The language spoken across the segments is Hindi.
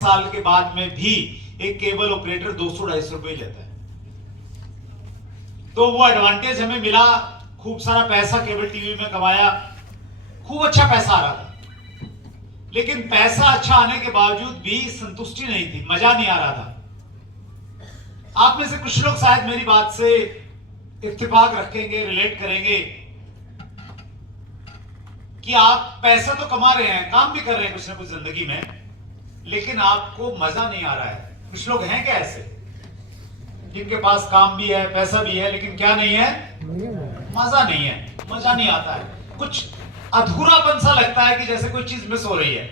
साल के बाद में भी एक केबल ऑपरेटर 200-250 रुपए लेता है। तो वो एडवांटेज हमें मिला, खूब सारा पैसा केबल टीवी में कमाया, खूब अच्छा पैसा आ रहा था। लेकिन पैसा अच्छा आने के बावजूद भी संतुष्टि नहीं थी, मजा नहीं आ रहा था। आप में से कुछ लोग शायद मेरी बात से इत्तेफाक रखेंगे, रिलेट करेंगे कि आप पैसा तो कमा रहे हैं, काम भी कर रहे हैं कुछ ना कुछ जिंदगी में, लेकिन आपको मजा नहीं आ रहा है। कुछ लोग हैं क्या ऐसे जिनके पास काम भी है, पैसा भी है, लेकिन क्या नहीं है? मजा नहीं है, मजा नहीं आता है, कुछ अधूरापन सा लगता है कि जैसे कोई चीज मिस हो रही है।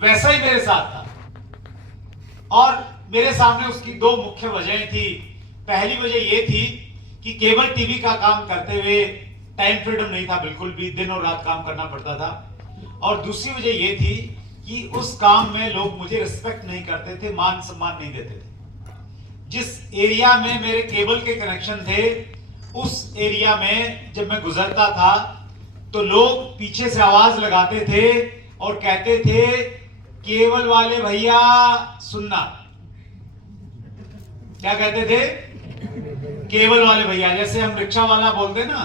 वैसा ही मेरे साथ था और मेरे सामने उसकी दो मुख्य वजहें थी। पहली वजह यह थी कि केबल टीवी का काम करते हुए टाइम फ्रीडम नहीं था, बिल्कुल भी दिन और रात काम करना पड़ता था। और दूसरी वजह यह थी कि उस काम में लोग मुझे रिस्पेक्ट नहीं करते थे, मान सम्मान नहीं देते थे। जिस एरिया में मेरे केबल के कनेक्शन थे, उस एरिया में जब मैं गुजरता था तो लोग पीछे से आवाज लगाते थे और कहते थे, केबल वाले भैया सुनना। क्या कहते थे? केबल वाले भैया। जैसे हम रिक्शा वाला बोलते ना,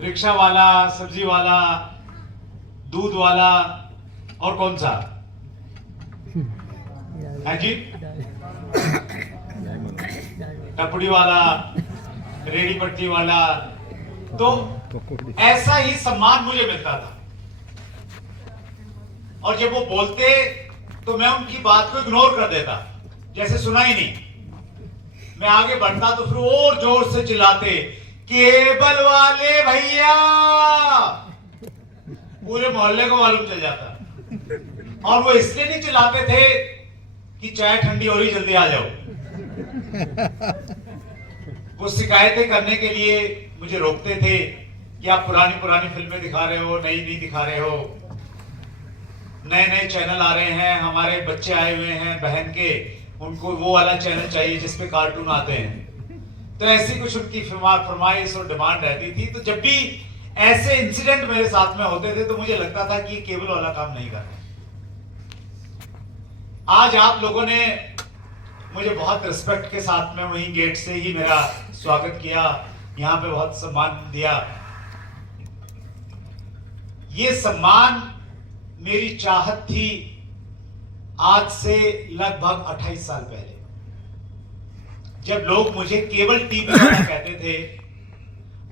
रिक्शा वाला, सब्जी वाला, दूध वाला, और कौन सा है जी, टपड़ी वाला, रेडी पट्टी वाला। तो ऐसा ही सम्मान मुझे मिलता था। और जब वो बोलते तो मैं उनकी बात को इग्नोर कर देता, जैसे सुना ही नहीं। मैं आगे बढ़ता तो फिर और जोर से चिल्लाते, केबल वाले भैया। पूरे मोहल्ले को मालूम चल जाता। और वो इसलिए नहीं चिल्लाते थे कि चाय ठंडी हो रही, जल्दी आ जाओ। वो शिकायतें करने के लिए मुझे रोकते थे कि आप पुरानी पुरानी फिल्में दिखा रहे हो, नई नहीं दिखा रहे हो, नए नए चैनल आ रहे हैं, हमारे बच्चे आए हुए हैं बहन के, उनको वो वाला चैनल चाहिए जिसपे कार्टून आते हैं। तो ऐसी कुछ उनकी फरमाइश और डिमांड रहती थी। तो जब भी ऐसे इंसिडेंट मेरे साथ में होते थे तो मुझे लगता था कि केबल वाला काम नहीं कर रहे। आज आप लोगों ने मुझे बहुत रिस्पेक्ट के साथ में वहीं गेट से ही मेरा स्वागत किया, यहां पे बहुत सम्मान दिया। ये सम्मान मेरी चाहत थी आज से लगभग 28 साल पहले, जब लोग मुझे केबल टीवी वाला कहते थे।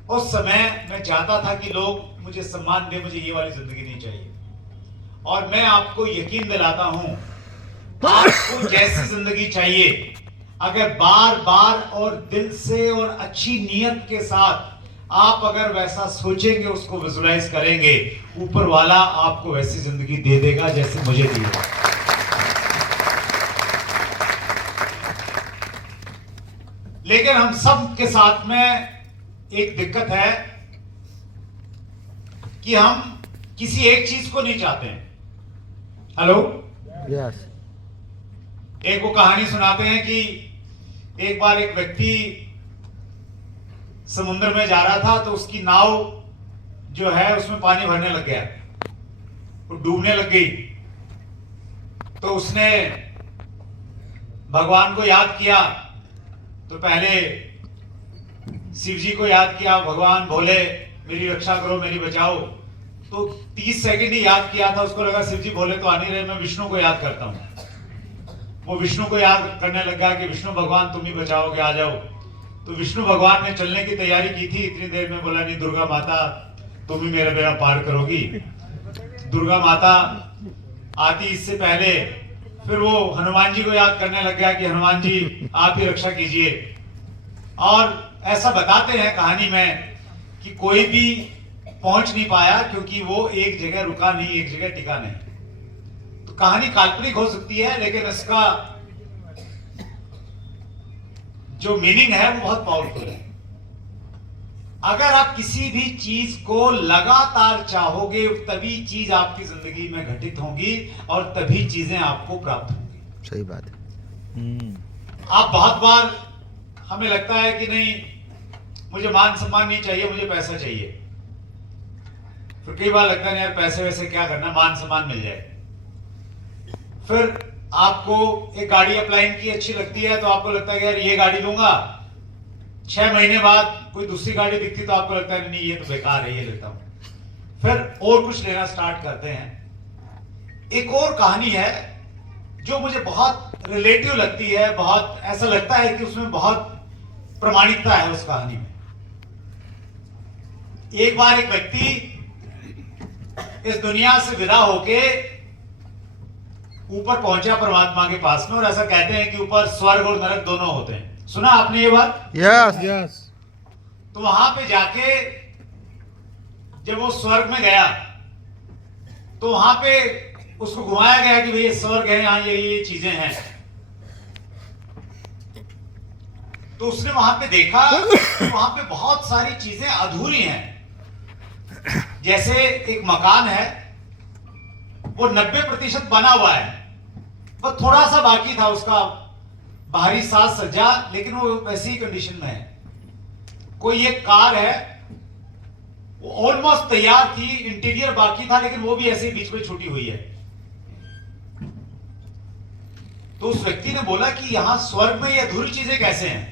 उस समय मैं चाहता था कि लोग मुझे सम्मान दे, मुझे ये वाली जिंदगी नहीं चाहिए। और मैं आपको यकीन दिलाता हूं, आपको जैसी जिंदगी चाहिए, अगर बार बार और दिल से और अच्छी नीयत के साथ आप अगर वैसा सोचेंगे, उसको विजुलाइज करेंगे, ऊपर वाला आपको वैसी जिंदगी दे देगा जैसे मुझे दी है। लेकिन हम सब के साथ में एक दिक्कत है कि हम किसी एक चीज को नहीं चाहते हैं। Hello, yes. एक वो कहानी सुनाते हैं कि एक बार एक व्यक्ति समुद्र में जा रहा था, तो उसकी नाव जो है उसमें पानी भरने लग गया, वो डूबने लग गई। तो उसने भगवान को याद किया। तो पहले शिव जी को याद किया, भगवान भोले मेरी रक्षा करो, मेरी बचाओ। तो 30 सेकंड ही याद किया था, उसको लगा शिव जी भोले तो आ नहीं रहे, मैं विष्णु को याद करता हूं। वो विष्णु को याद करने लगा कि विष्णु भगवान तुम ही बचाओगे, आ जाओ। तो विष्णु भगवान ने चलने की तैयारी की थी, इतनी देर में बोला, नहीं दुर्गा माता तुम ही मेरा बेड़ा पार करोगी। दुर्गा माता आती इससे पहले फिर वो हनुमान जी को याद करने लग गया कि हनुमान जी आप ही रक्षा कीजिए। और ऐसा बताते हैं कहानी में कि कोई भी पहुंच नहीं पाया, क्योंकि वो एक जगह रुका नहीं, एक जगह टिका नहीं। तो कहानी काल्पनिक हो सकती है, लेकिन इसका जो मीनिंग है वो बहुत पावरफुल है। अगर आप किसी भी चीज को लगातार चाहोगे, तभी चीज आपकी जिंदगी में घटित होगी और तभी चीजें आपको प्राप्त होंगी। सही बात है। आप बहुत बार हमें लगता है कि नहीं, मुझे मान सम्मान नहीं चाहिए, मुझे पैसा चाहिए। फिर कई बार लगता है यार पैसे वैसे क्या करना, मान सम्मान मिल जाए। फिर आपको एक गाड़ी अप्लाई की अच्छी लगती है तो आपको लगता है कि यार ये गाड़ी लूंगा। 6 महीने बाद कोई दूसरी गाड़ी दिखती तो आपको लगता है नहीं ये तो बेकार है, ये लेता हूं। फिर और कुछ लेना स्टार्ट करते हैं। एक और कहानी है जो मुझे बहुत रिलेटिव लगती है, बहुत ऐसा लगता है कि उसमें बहुत प्रामाणिकता है उस कहानी में। एक बार एक व्यक्ति इस दुनिया से विदा होके ऊपर पहुंचा परमात्मा के पास में, और ऐसा कहते हैं कि ऊपर स्वर्ग और नरक दोनों होते हैं। सुना आपने ये बात? Yes. Yes. तो वहां पे जाके जब वो स्वर्ग में गया तो वहां पे उसको घुमाया गया कि भाई ये स्वर्ग है, यहां ये चीजें हैं। तो उसने वहां पे देखा तो वहां पे बहुत सारी चीजें अधूरी हैं। जैसे एक मकान है, वो 90% बना हुआ है, वो थोड़ा सा बाकी था उसका बाहरी साज सज्जा, लेकिन वो वैसी ही कंडीशन में है। कोई एक कार है, वो ऑलमोस्ट तैयार थी, इंटीरियर बाकी था, लेकिन वो भी ऐसे ही बीच में छूटी हुई है। तो उस व्यक्ति ने बोला कि यहां स्वर्ग में ये अधूरी चीजें कैसे हैं?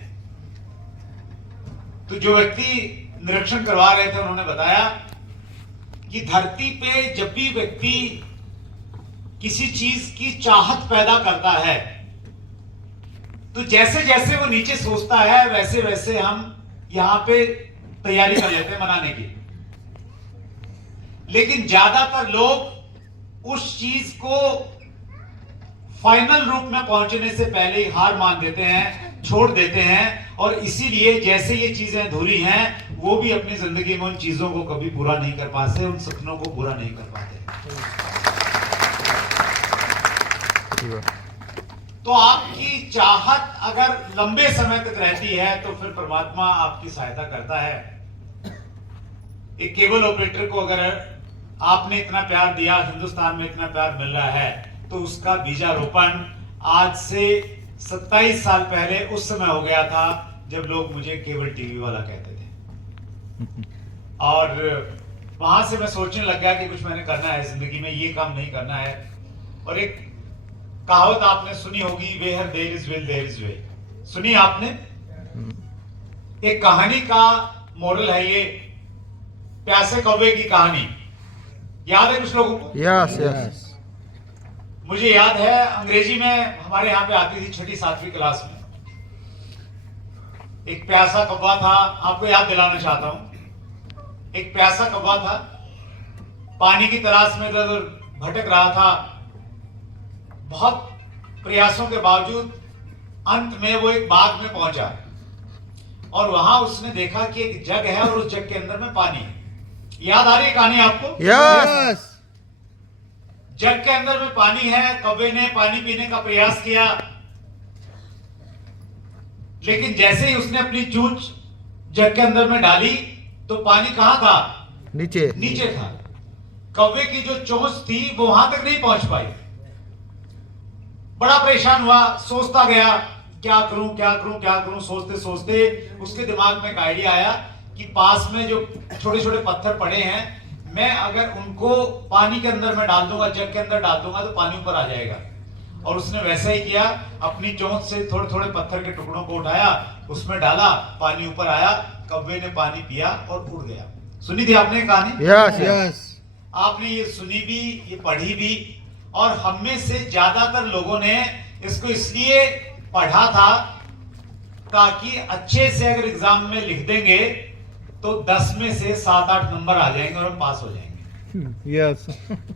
तो जो व्यक्ति निरीक्षण करवा रहे थे उन्होंने बताया कि धरती पे जब भी व्यक्ति किसी चीज की चाहत पैदा करता है तो जैसे जैसे वो नीचे सोचता है वैसे वैसे हम यहां पे तैयारी कर लेते हैं मनाने की। लेकिन ज्यादातर लोग उस चीज को फाइनल रूप में पहुंचने से पहले ही हार मान देते हैं, छोड़ देते हैं, और इसीलिए जैसे ये चीजें अधूरी हैं वो भी अपनी जिंदगी में उन चीजों को कभी पूरा नहीं कर पाते, उन सपनों को पूरा नहीं कर पाते। तो आपकी चाहत अगर लंबे समय तक रहती है तो फिर परमात्मा आपकी सहायता करता है। एक केबल ऑपरेटर को अगर आपने इतना प्यार दिया, हिंदुस्तान में इतना प्यार मिल रहा है, तो उसका बीजारोपण आज से 27 साल पहले उस समय हो गया था जब लोग मुझे केबल टीवी वाला कहते थे। और वहां से मैं सोचने लग गया कि कुछ मैंने करना है जिंदगी में, ये काम नहीं करना है। और एक कहावत आपने सुनी होगी, where there is will there is way. सुनी आपने? एक कहानी का मॉडल है ये, प्यासे कौवे की कहानी। याद है कुछ लोगों को? Yes. Yes. मुझे याद है अंग्रेजी में हमारे यहाँ पे आती थी 6ठी 7वीं क्लास में। एक प्यासा कौवा था, आपको याद दिलाना चाहता हूं। एक प्यासा कौवा था, पानी की तलाश में इधर भटक रहा था। बहुत प्रयासों के बावजूद अंत में वो एक बाग में पहुंचा और वहां उसने देखा कि एक जग है और उस जग के अंदर में पानी है। याद आ रही है कहानी आपको? Yes. जग के अंदर में पानी है, कौवे ने पानी पीने का प्रयास किया, लेकिन जैसे ही उसने अपनी चूंच जग के अंदर में डाली तो पानी कहां था? नीचे। नीचे था। कौवे की जो चोंच थी वो वहां तक नहीं पहुंच पाई। बड़ा परेशान हुआ, सोचता गया क्या करूं क्या करूं क्या करूं। सोचते सोचते उसके दिमाग में एक आइडिया आया कि पास में जो छोटे छोटे पत्थर पड़े हैं, मैं अगर उनको पानी के अंदर में डाल दूंगा, जग के अंदर डाल दूंगा तो पानी ऊपर आ जाएगा। और उसने वैसा ही किया, अपनी चोंच से थोड़े थोड़े पत्थर के टुकड़ों को उठाया, उसमें डाला, पानी ऊपर आया, कौवे ने पानी पिया और उड़ गया। सुनी थी आपने कहानी? Yes. Yes. आपने ये सुनी भी, ये पढ़ी भी, और हम में से ज्यादातर लोगों ने इसको इसलिए पढ़ा था ताकि अच्छे से अगर एग्जाम में लिख देंगे तो 10 में से 7-8 नंबर आ जाएंगे और हम पास हो जाएंगे। Yes.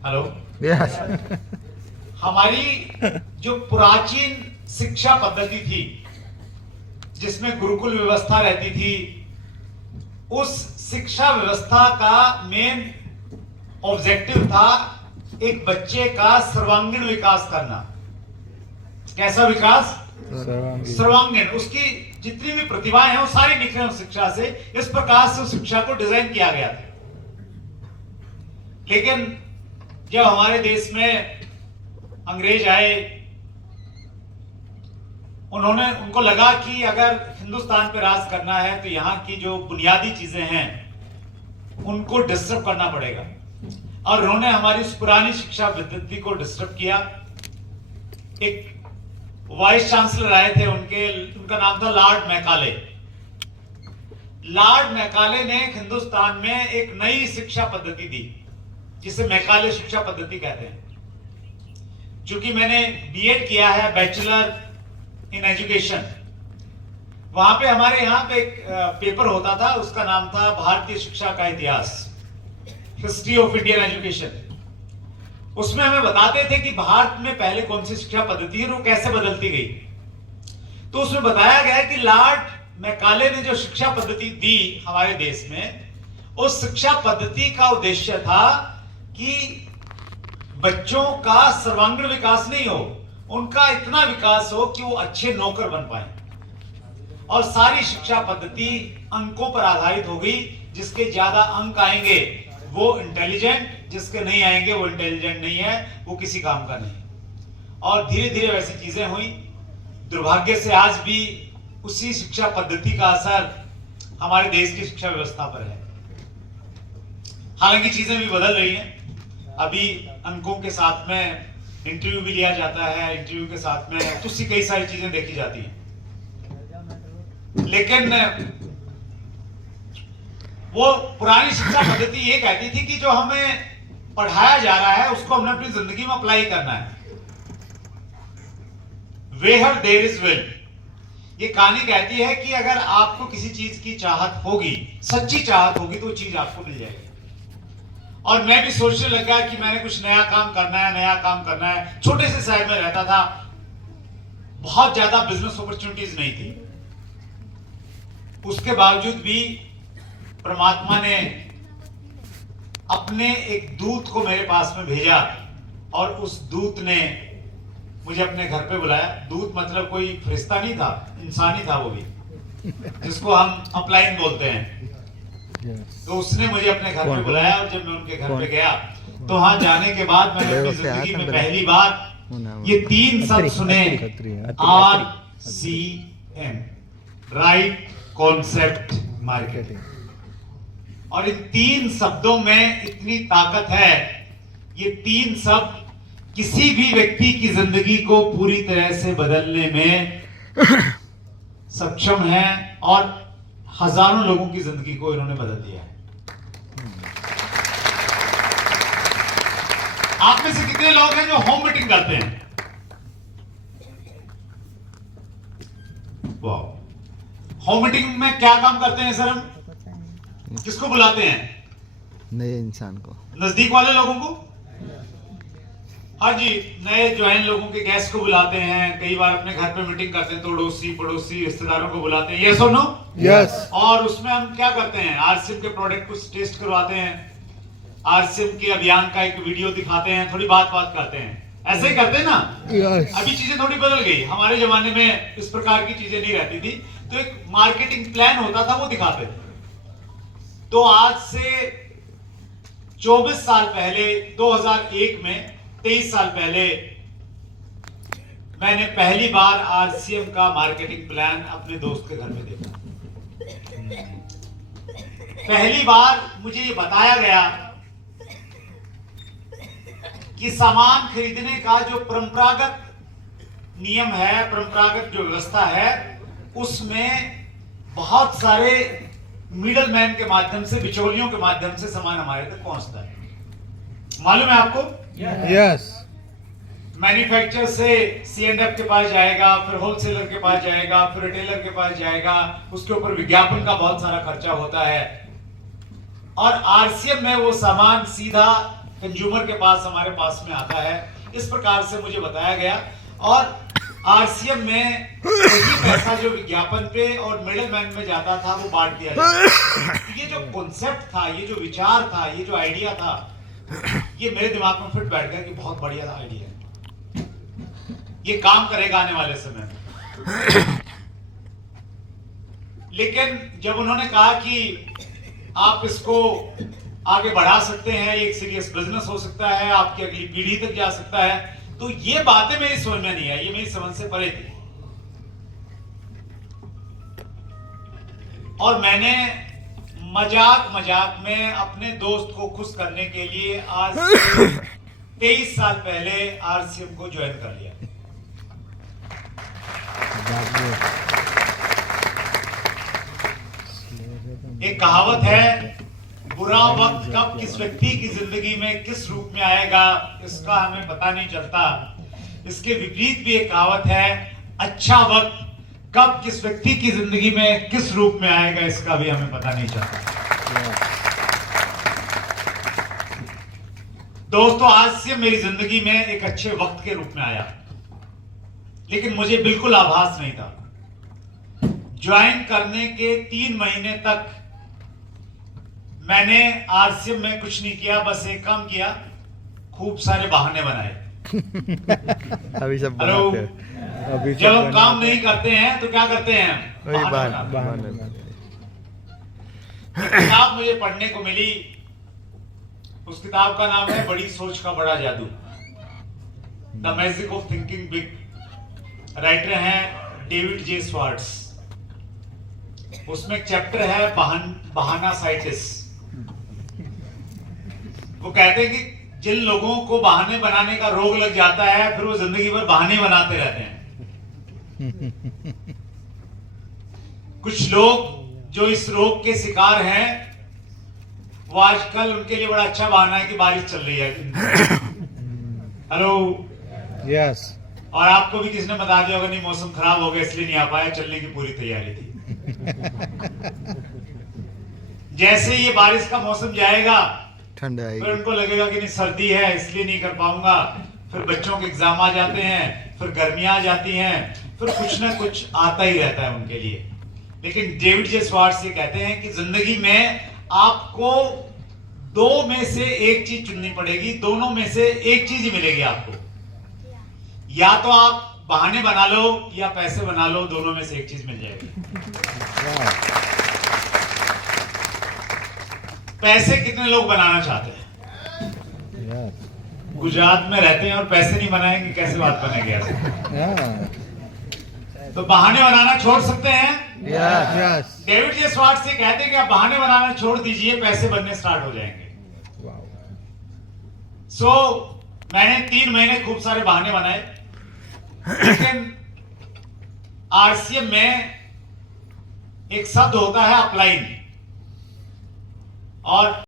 हेलो? Yes. हमारी जो प्राचीन शिक्षा पद्धति थी जिसमें गुरुकुल व्यवस्था रहती थी, उस शिक्षा व्यवस्था का मेन ऑब्जेक्टिव था एक बच्चे का सर्वांगीण विकास करना। कैसा विकास? सर्वांगीण। उसकी जितनी भी प्रतिभाएं हैं वो सारी निखरे उस शिक्षा से। इस प्रकार से उस शिक्षा को डिजाइन किया गया था। लेकिन जब हमारे देश में अंग्रेज आए, उनको लगा कि अगर हिंदुस्तान पे राज करना है तो यहाँ की जो बुनियादी चीजें हैं उनको डिस्टर्ब करना पड़ेगा। और उन्होंने हमारी उस पुरानी शिक्षा पद्धति को डिस्टर्ब किया। एक वाइस चांसलर आए थे, उनका नाम था लॉर्ड मैकाले। लॉर्ड मैकाले ने हिंदुस्तान में एक नई शिक्षा पद्धति दी, जिसे मैकाले शिक्षा पद्धति कहते हैं। चूंकि मैंने बीएड किया है, बैचलर इन एजुकेशन, वहां पे हमारे यहाँ पे एक पेपर होता था, उसका नाम था भारतीय शिक्षा का इतिहास, हिस्ट्री ऑफ इंडियन एजुकेशन। उसमें हमें बताते थे कि भारत में पहले कौन सी शिक्षा पद्धति है और वो कैसे बदलती गई। तो उसमें बताया गया कि लॉर्ड मैकाले ने जो शिक्षा पद्धति दी हमारे देश में, उस शिक्षा पद्धति का उद्देश्य था कि बच्चों का सर्वांगीण विकास नहीं हो, उनका इतना विकास हो कि वो अच्छे नौकर बन पाए। और सारी शिक्षा पद्धति अंकों पर आधारित हो गई, जिसके ज्यादा अंक आएंगे वो इंटेलिजेंट, जिसके नहीं आएंगे वो इंटेलिजेंट नहीं है, वो किसी काम का नहीं। और धीरे धीरे वैसी चीजें हुई। दुर्भाग्य से आज भी उसी शिक्षा पद्धति का असर हमारे देश की शिक्षा व्यवस्था पर है। हालांकि चीजें भी बदल रही हैं। अभी अंकों के साथ में इंटरव्यू भी लिया जाता है, इंटरव्यू के साथ में दूसरी कई सारी चीजें देखी जाती हैं। लेकिन वो पुरानी शिक्षा पद्धति ये कहती थी कि जो हमें पढ़ाया जा रहा है उसको हमने अपनी जिंदगी में अप्लाई करना है। वेयर देयर इज विल, ये कहानी कहती है कि अगर आपको किसी चीज की चाहत होगी, सच्ची चाहत होगी, तो चीज आपको मिल जाएगी। और मैं भी सोचने लगा कि मैंने कुछ नया काम करना है, नया काम करना है। छोटे से शहर में रहता था, बहुत ज्यादा बिजनेस अपॉर्चुनिटीज नहीं थी। उसके बावजूद भी परमात्मा ने अपने एक दूत को मेरे पास में भेजा, और उस दूत ने मुझे अपने घर पे बुलाया। दूत मतलब कोई फरिश्ता नहीं था, इंसान ही था वो भी, जिसको हम अपलाइन बोलते हैं। तो उसने मुझे अपने घर पे बुलाया, और जब मैं उनके घर पे गया तो वहां जाने के बाद मैंने अपनी जिंदगी में पहली बार ये 3 शब्द सुने, RCM, राइट कॉन्सेप्ट मार्केटिंग। और इन 3 शब्दों में इतनी ताकत है। ये 3 शब्द किसी भी व्यक्ति की जिंदगी को पूरी तरह से बदलने में सक्षम है, और हजारों लोगों की जिंदगी को इन्होंने बदल दिया है। आप में से कितने लोग हैं जो होम मीटिंग करते हैं? वाह, होम मीटिंग में क्या काम करते हैं सर हम? किसको बुलाते हैं? नए इंसान को, नजदीक वाले लोगों को। हाँ जी, नए ज्वाइन लोगों के गेस्ट को बुलाते हैं। कई बार अपने घर पे मीटिंग करते हैं तो अड़ोसी पड़ोसी रिश्तेदारों को बुलाते हैं। यस और नो? यस। और उसमें हम क्या करते हैं? आरसीएम के प्रोडक्ट को टेस्ट करवाते हैं, आरसीएम के अभियान का एक वीडियो दिखाते हैं, थोड़ी बात करते हैं। ऐसे ही करते हैं ना? यस। अभी चीजें थोड़ी बदल गई। हमारे जमाने में इस प्रकार की चीजें नहीं रहती थी, तो एक मार्केटिंग प्लान होता था, वो दिखाते थे। तो आज से 24 साल पहले, 2001 में, 23 साल पहले मैंने पहली बार आरसीएम का मार्केटिंग प्लान अपने दोस्त के घर में देखा। पहली बार मुझे ये बताया गया कि सामान खरीदने का जो परंपरागत नियम है, परंपरागत जो व्यवस्था है, उसमें बहुत सारे मिडल मैन के माध्यम से, बिचौलियों के माध्यम से सामान हमारे तक पहुंचता है। मालूम है आपको? यस। मैन्युफैक्चरर से C&F के पास जाएगा, फिर होलसेलर के पास जाएगा, फिर रिटेलर के पास जाएगा, उसके ऊपर विज्ञापन का बहुत सारा खर्चा होता है। और आरसीएम में वो सामान सीधा कंज्यूमर के पास, हमारे पास में आता है। इस प्रकार से मुझे बताया गया। और आरसीएम में वही पैसा जो विज्ञापन पे और मिडल मैन में जाता था, वो बांट दिया जाता। ये जो कॉन्सेप्ट था, ये जो विचार था, ये जो आइडिया था, ये मेरे दिमाग में फिट बैठ गया कि बहुत बढ़िया आइडिया है, ये काम करेगा आने वाले समय में। लेकिन जब उन्होंने कहा कि आप इसको आगे बढ़ा सकते हैं, एक सीरियस बिजनेस हो सकता है, आपकी अगली पीढ़ी तक जा सकता है, तो ये बातें मेरी समझ में नहीं आई, ये मेरी समझ से परे थी। और मैंने मजाक में अपने दोस्त को खुश करने के लिए आज 23 साल पहले आरसीएम को ज्वाइन कर लिया। एक कहावत है, बुरा वक्त कब किस व्यक्ति की जिंदगी में किस रूप में आएगा इसका हमें पता नहीं चलता। इसके विपरीत भी एक कहावत है, अच्छा वक्त कब किस व्यक्ति की जिंदगी में किस रूप में आएगा इसका भी हमें पता नहीं चलता। दोस्तों, आज से मेरी जिंदगी में एक अच्छे वक्त के रूप में आया, लेकिन मुझे बिल्कुल आभास नहीं था। ज्वाइन करने के 3 महीने तक मैंने आरसीएम में कुछ नहीं किया, बस एक काम किया, खूब सारे बहाने बनाए। अभी सब हेलो, बनाते हैं। जब हम काम नहीं करते हैं तो क्या करते हैं? वही बहाने बहाने बनाते हैं। एक किताब मुझे पढ़ने को मिली, उस किताब का नाम है बड़ी सोच का बड़ा जादू, the magic of thinking big. Writer हैं डेविड जे स्वार्ट्स। उसमें एक चैप्टर है बहाना साइटिस। वो कहते हैं कि जिन लोगों को बहाने बनाने का रोग लग जाता है, फिर वो जिंदगी भर बहाने बनाते रहते हैं। कुछ लोग जो इस रोग के शिकार हैं, वो आजकल उनके लिए बड़ा अच्छा बहाना है कि बारिश चल रही है। Hello, yes. और आपको भी किसी ने बता दिया होगा, नहीं मौसम खराब हो गया इसलिए नहीं आ पाया, चलने की पूरी तैयारी थी। जैसे ये बारिश का मौसम जाएगा, ठंड फिर आएगी। उनको लगेगा कि नहीं सर्दी है इसलिए नहीं कर पाऊंगा, फिर बच्चों के एग्जाम आ जाते हैं, फिर गर्मियां आ जाती हैं, फिर कुछ ना कुछ आता ही रहता है उनके लिए। लेकिन डेविड जे स्वार्ट्स ये कहते हैं कि जिंदगी में आपको 2 में से एक चीज चुननी पड़ेगी, दोनों में से एक चीज ही मिलेगी आपको। या तो आप बहाने बना लो या पैसे बना लो, दोनों में से एक चीज मिल जाएगी। पैसे कितने लोग बनाना चाहते हैं? गुजरात में रहते हैं और पैसे नहीं बनाएंगे, कैसे बात बनेगी ऐसे? तो बहाने बनाना छोड़ सकते हैं। यस। डेविड जे स्वार्ट्स से कहते हैं कि आप बहाने बनाना छोड़ दीजिए, पैसे बनने स्टार्ट हो जाएंगे। मैंने 3 महीने खूब सारे बहाने बनाए, लेकिन आरसीएम में एक शब्द होता है अपलाइन, और